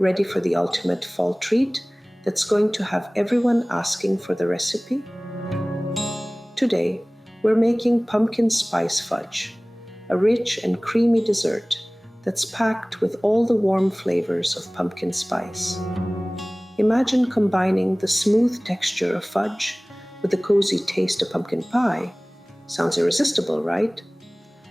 Ready for the ultimate fall treat that's going to have everyone asking for the recipe? Today, we're making pumpkin spice fudge, a rich and creamy dessert that's packed with all the warm flavors of pumpkin spice. Imagine combining the smooth texture of fudge with the cozy taste of pumpkin pie. Sounds irresistible, right?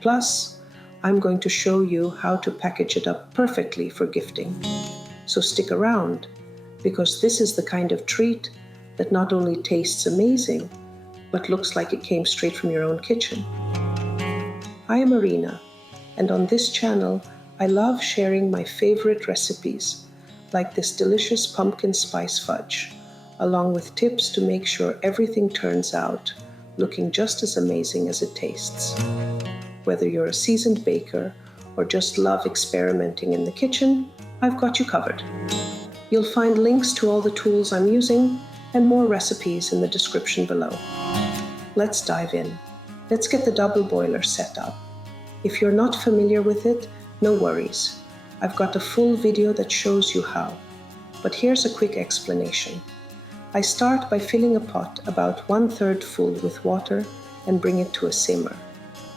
Plus, I'm going to show you how to package it up perfectly for gifting. So stick around, because this is the kind of treat that not only tastes amazing, but looks like it came straight from your own kitchen. I am Arina, and on this channel, I love sharing my favorite recipes, like this delicious pumpkin spice fudge, along with tips to make sure everything turns out looking just as amazing as it tastes. Whether you're a seasoned baker or just love experimenting in the kitchen, I've got you covered. You'll find links to all the tools I'm using and more recipes in the description below. Let's dive in. Let's get the double boiler set up. If you're not familiar with it, no worries. I've got a full video that shows you how. But here's a quick explanation. I start by filling a pot about 1/3 full with water and bring it to a simmer.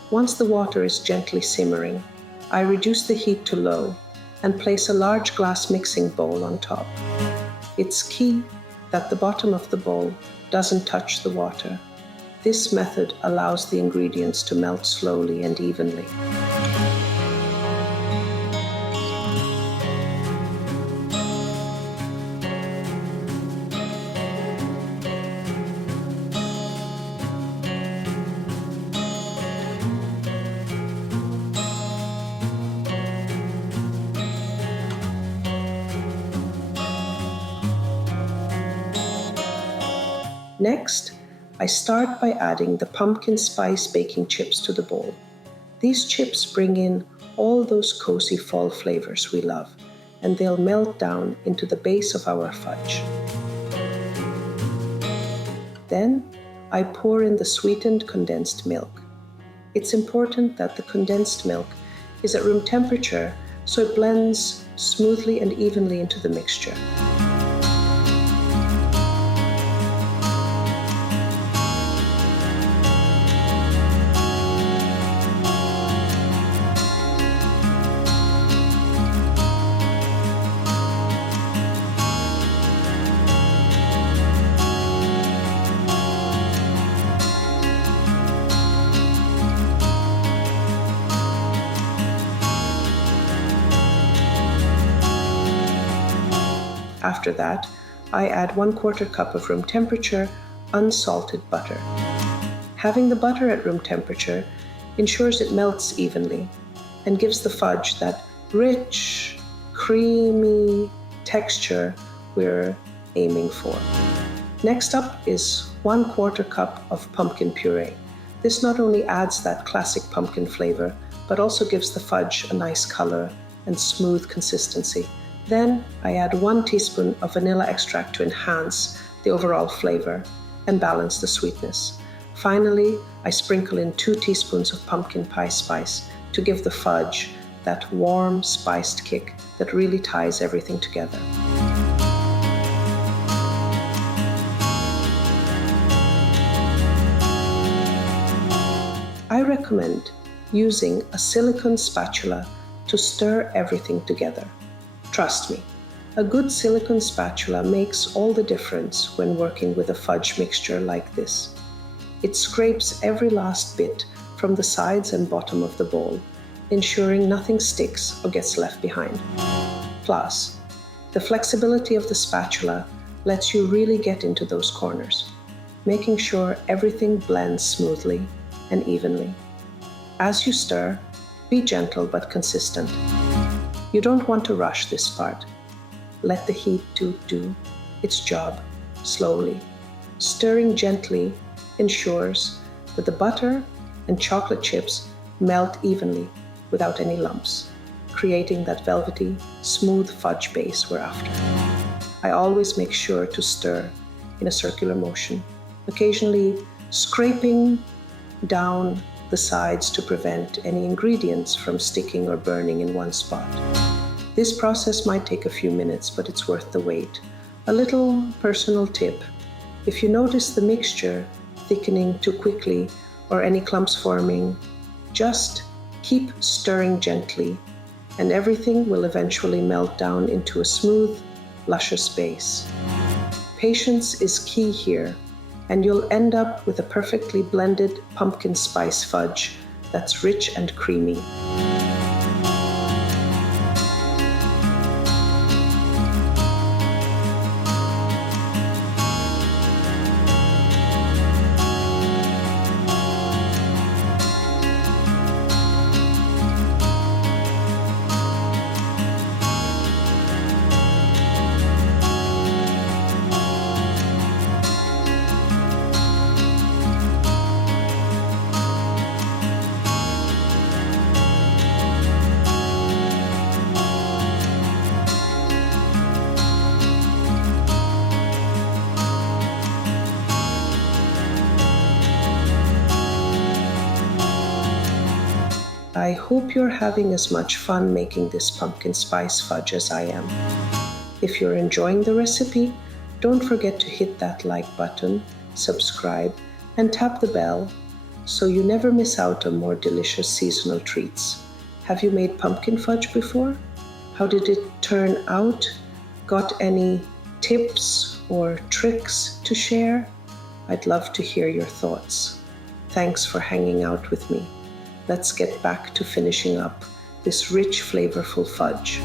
Once the water is gently simmering, I reduce the heat to low and place a large glass mixing bowl on top. It's key that the bottom of the bowl doesn't touch the water. This method allows the ingredients to melt slowly and evenly. Next, I start by adding the pumpkin spice baking chips to the bowl. These chips bring in all those cozy fall flavors we love, and they'll melt down into the base of our fudge. Then, I pour in the sweetened condensed milk. It's important that the condensed milk is at room temperature so it blends smoothly and evenly into the mixture. After that, I add 1/4 cup of room temperature unsalted butter. Having the butter at room temperature ensures it melts evenly and gives the fudge that rich, creamy texture we're aiming for. Next up is 1/4 cup of pumpkin puree. This not only adds that classic pumpkin flavor, but also gives the fudge a nice color and smooth consistency. Then I add 1 teaspoon of vanilla extract to enhance the overall flavor and balance the sweetness. Finally, I sprinkle in 2 teaspoons of pumpkin pie spice to give the fudge that warm, spiced kick that really ties everything together. I recommend using a silicone spatula to stir everything together. Trust me, a good silicone spatula makes all the difference when working with a fudge mixture like this. It scrapes every last bit from the sides and bottom of the bowl, ensuring nothing sticks or gets left behind. Plus, the flexibility of the spatula lets you really get into those corners, making sure everything blends smoothly and evenly. As you stir, be gentle but consistent. You don't want to rush this part. Let the heat do its job slowly. Stirring gently ensures that the butter and chocolate chips melt evenly without any lumps, creating that velvety, smooth fudge base we're after. I always make sure to stir in a circular motion, occasionally scraping down the sides to prevent any ingredients from sticking or burning in one spot. This process might take a few minutes, but it's worth the wait. A little personal tip: if you notice the mixture thickening too quickly or any clumps forming, just keep stirring gently, and everything will eventually melt down into a smooth, luscious base. Patience is key here, and you'll end up with a perfectly blended pumpkin spice fudge that's rich and creamy. I hope you're having as much fun making this pumpkin spice fudge as I am. If you're enjoying the recipe, don't forget to hit that like button, subscribe, and tap the bell so you never miss out on more delicious seasonal treats. Have you made pumpkin fudge before? How did it turn out? Got any tips or tricks to share? I'd love to hear your thoughts. Thanks for hanging out with me. Let's get back to finishing up this rich, flavorful fudge.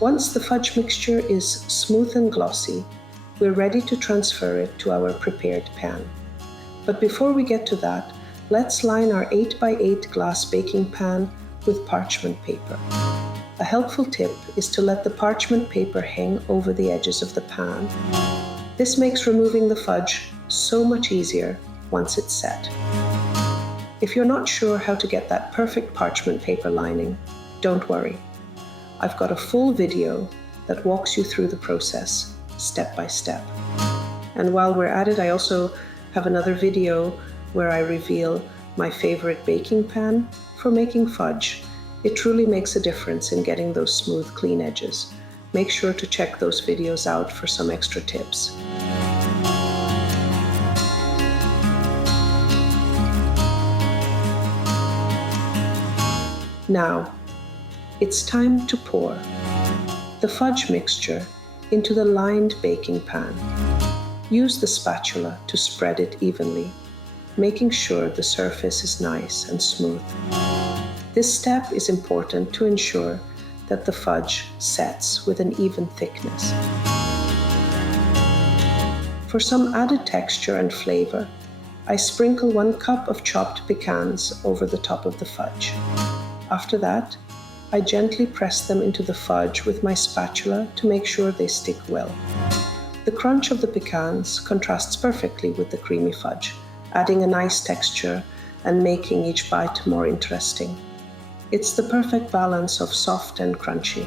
Once the fudge mixture is smooth and glossy, we're ready to transfer it to our prepared pan. But before we get to that, let's line our 8x8 glass baking pan with parchment paper. A helpful tip is to let the parchment paper hang over the edges of the pan. This makes removing the fudge so much easier once it's set. If you're not sure how to get that perfect parchment paper lining, don't worry. I've got a full video that walks you through the process, step by step. And while we're at it, I also have another video where I reveal my favorite baking pan for making fudge. It truly makes a difference in getting those smooth, clean edges. Make sure to check those videos out for some extra tips. Now, it's time to pour the fudge mixture into the lined baking pan. Use the spatula to spread it evenly, making sure the surface is nice and smooth. This step is important to ensure that the fudge sets with an even thickness. For some added texture and flavor, I sprinkle 1 cup of chopped pecans over the top of the fudge. After that, I gently press them into the fudge with my spatula to make sure they stick well. The crunch of the pecans contrasts perfectly with the creamy fudge, adding a nice texture and making each bite more interesting. It's the perfect balance of soft and crunchy.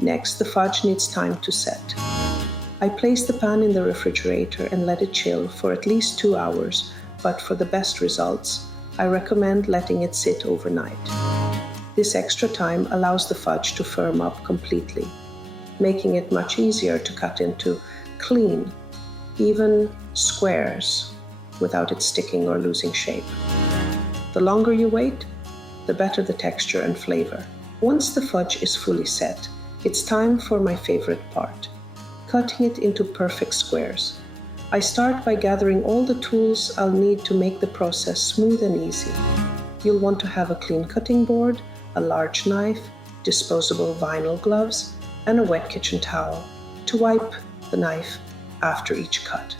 Next, the fudge needs time to set. I place the pan in the refrigerator and let it chill for at least 2 hours, but for the best results, I recommend letting it sit overnight. This extra time allows the fudge to firm up completely, making it much easier to cut into clean, even squares without it sticking or losing shape. The longer you wait, the better the texture and flavor. Once the fudge is fully set, it's time for my favorite part, cutting it into perfect squares. I start by gathering all the tools I'll need to make the process smooth and easy. You'll want to have a clean cutting board, a large knife, disposable vinyl gloves, and a wet kitchen towel to wipe the knife after each cut.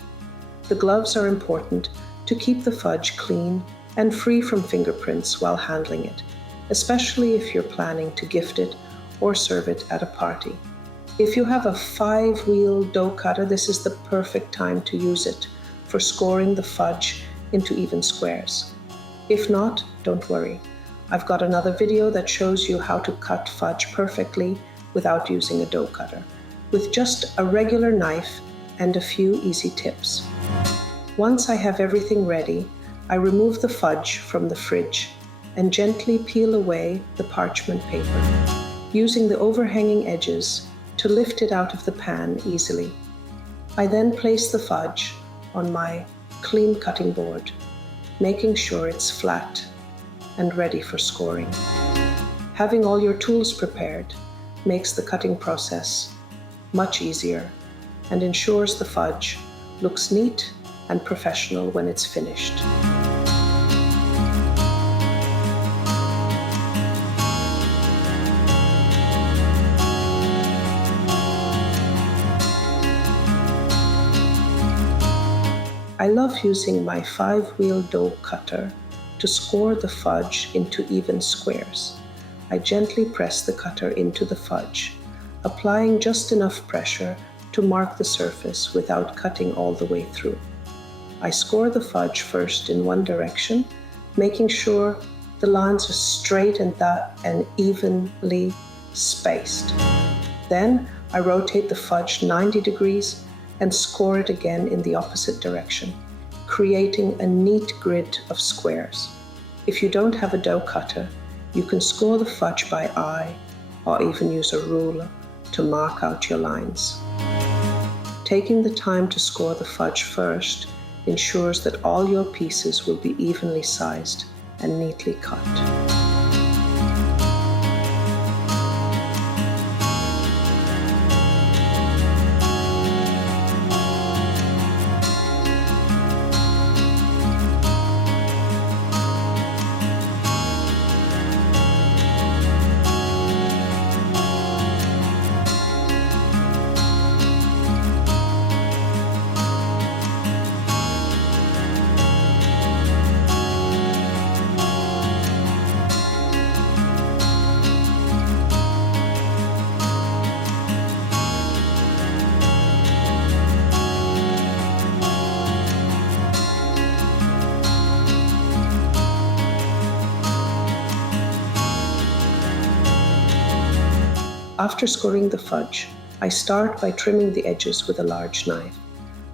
The gloves are important to keep the fudge clean and free from fingerprints while handling it, especially if you're planning to gift it or serve it at a party. If you have a 5-wheel dough cutter, this is the perfect time to use it for scoring the fudge into even squares. If not, don't worry. I've got another video that shows you how to cut fudge perfectly without using a dough cutter, with just a regular knife and a few easy tips. Once I have everything ready, I remove the fudge from the fridge and gently peel away the parchment paper, using the overhanging edges to lift it out of the pan easily. I then place the fudge on my clean cutting board, making sure it's flat and ready for scoring. Having all your tools prepared makes the cutting process much easier and ensures the fudge looks neat and professional when it's finished. I love using my 5-wheel dough cutter to score the fudge into even squares. I gently press the cutter into the fudge, applying just enough pressure to mark the surface without cutting all the way through. I score the fudge first in one direction, making sure the lines are straight and evenly spaced. Then I rotate the fudge 90 degrees and score it again in the opposite direction, creating a neat grid of squares. If you don't have a dough cutter, you can score the fudge by eye or even use a ruler to mark out your lines. Taking the time to score the fudge first ensures that all your pieces will be evenly sized and neatly cut. After scoring the fudge, I start by trimming the edges with a large knife.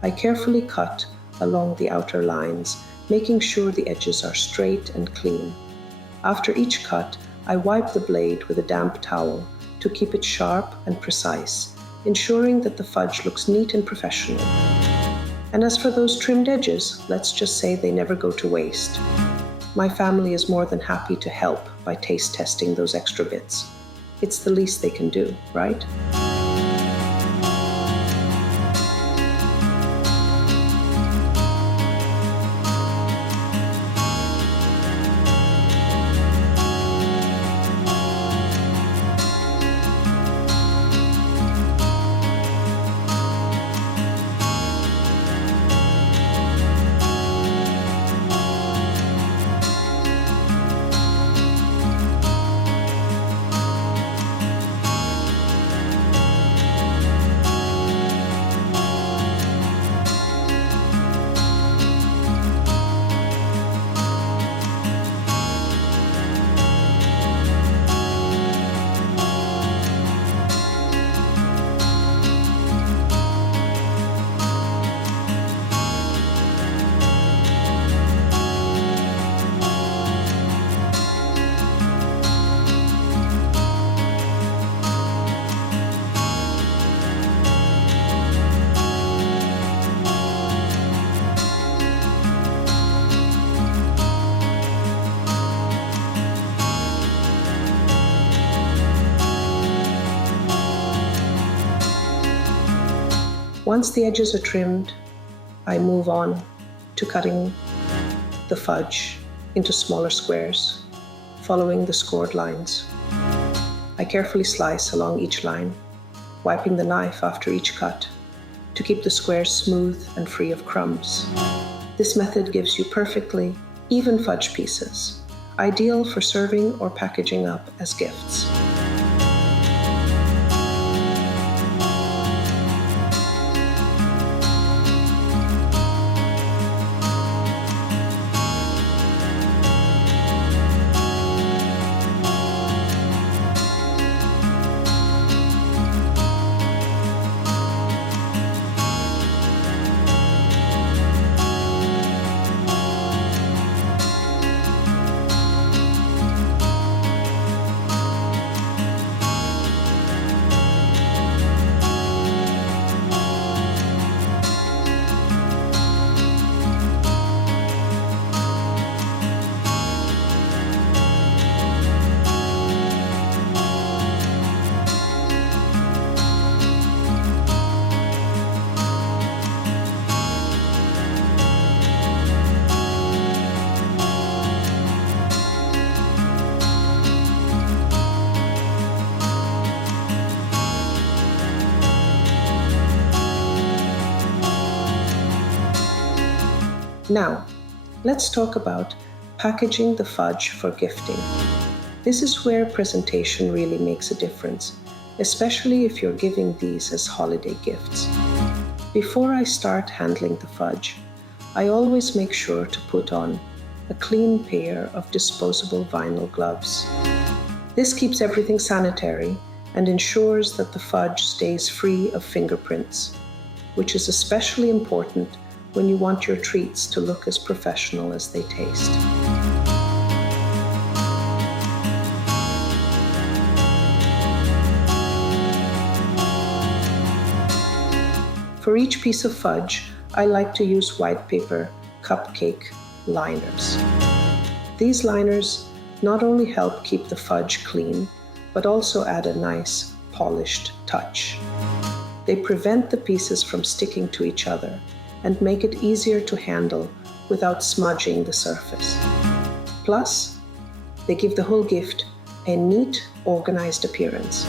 I carefully cut along the outer lines, making sure the edges are straight and clean. After each cut, I wipe the blade with a damp towel to keep it sharp and precise, ensuring that the fudge looks neat and professional. And as for those trimmed edges, let's just say they never go to waste. My family is more than happy to help by taste testing those extra bits. It's the least they can do, right? Once the edges are trimmed, I move on to cutting the fudge into smaller squares, following the scored lines. I carefully slice along each line, wiping the knife after each cut to keep the squares smooth and free of crumbs. This method gives you perfectly even fudge pieces, ideal for serving or packaging up as gifts. Now, let's talk about packaging the fudge for gifting. This is where presentation really makes a difference, especially if you're giving these as holiday gifts. Before I start handling the fudge, I always make sure to put on a clean pair of disposable vinyl gloves. This keeps everything sanitary and ensures that the fudge stays free of fingerprints, which is especially important when you want your treats to look as professional as they taste. For each piece of fudge, I like to use white paper cupcake liners. These liners not only help keep the fudge clean, but also add a nice, polished touch. They prevent the pieces from sticking to each other and make it easier to handle without smudging the surface. Plus, they give the whole gift a neat, organized appearance.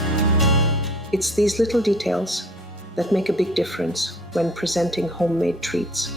It's these little details that make a big difference when presenting homemade treats.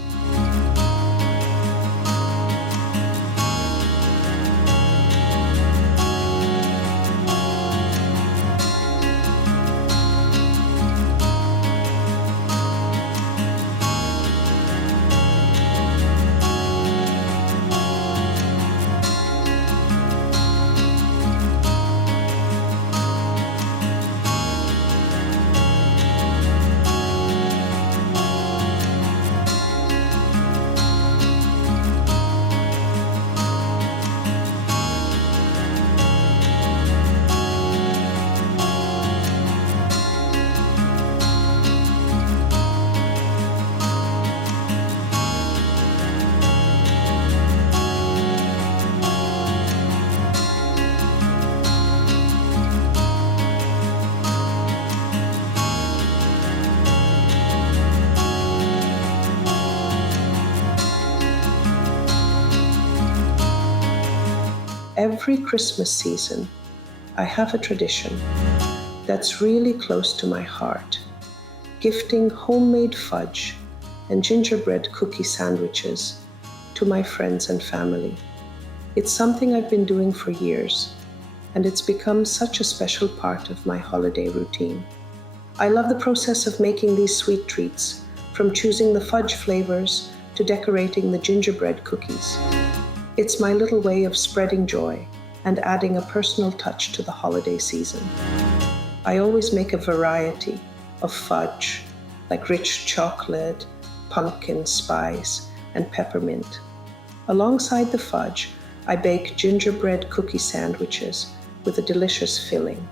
Every Christmas season, I have a tradition that's really close to my heart, gifting homemade fudge and gingerbread cookie sandwiches to my friends and family. It's something I've been doing for years, and it's become such a special part of my holiday routine. I love the process of making these sweet treats, from choosing the fudge flavors to decorating the gingerbread cookies. It's my little way of spreading joy and adding a personal touch to the holiday season. I always make a variety of fudge, like rich chocolate, pumpkin spice, and peppermint. Alongside the fudge, I bake gingerbread cookie sandwiches with a delicious filling.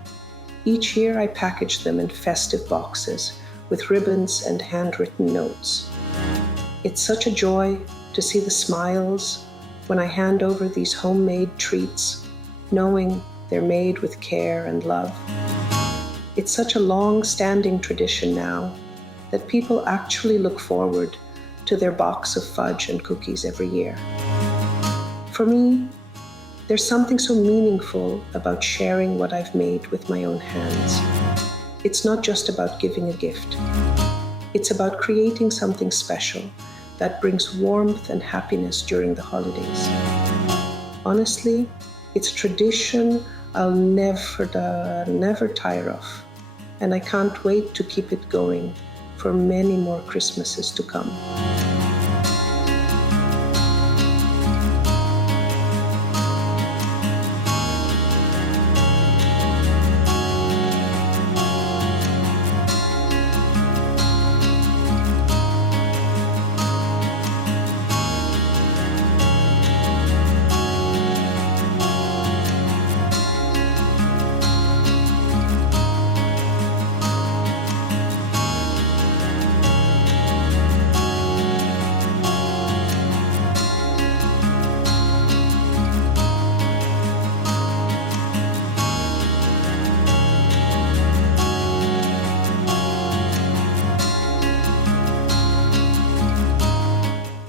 Each year I package them in festive boxes with ribbons and handwritten notes. It's such a joy to see the smiles when I hand over these homemade treats, knowing they're made with care and love. It's such a long-standing tradition now, that people actually look forward to their box of fudge and cookies every year. For me, there's something so meaningful about sharing what I've made with my own hands. It's not just about giving a gift. It's about creating something special that brings warmth and happiness during the holidays. Honestly, it's a tradition I'll never tire of, and I can't wait to keep it going for many more Christmases to come.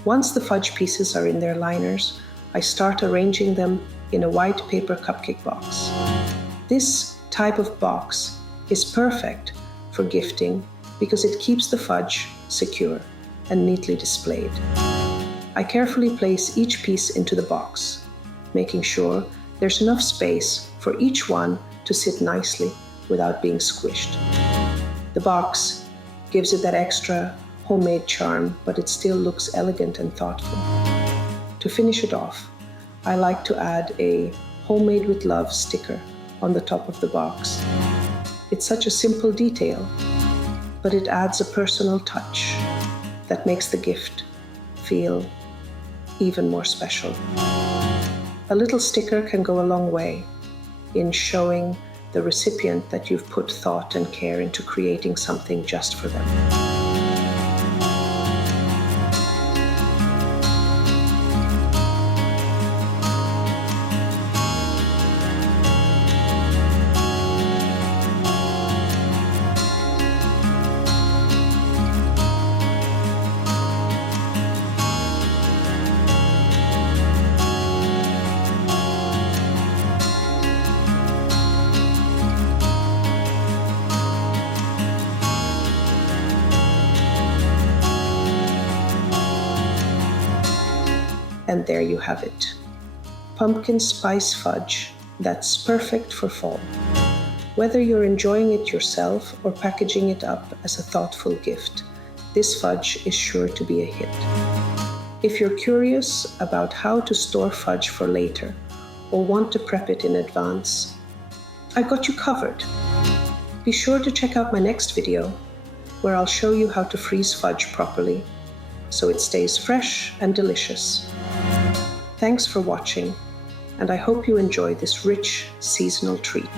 Once the fudge pieces are in their liners, I start arranging them in a white paper cupcake box. This type of box is perfect for gifting because it keeps the fudge secure and neatly displayed. I carefully place each piece into the box, making sure there's enough space for each one to sit nicely without being squished. The box gives it that extra homemade charm, but it still looks elegant and thoughtful. To finish it off, I like to add a homemade with love sticker on the top of the box. It's such a simple detail, but it adds a personal touch that makes the gift feel even more special. A little sticker can go a long way in showing the recipient that you've put thought and care into creating something just for them. And there you have it. Pumpkin Spice Fudge that's perfect for fall. Whether you're enjoying it yourself or packaging it up as a thoughtful gift, this fudge is sure to be a hit. If you're curious about how to store fudge for later or want to prep it in advance, I've got you covered. Be sure to check out my next video where I'll show you how to freeze fudge properly so it stays fresh and delicious. Thanks for watching, and I hope you enjoy this rich seasonal treat.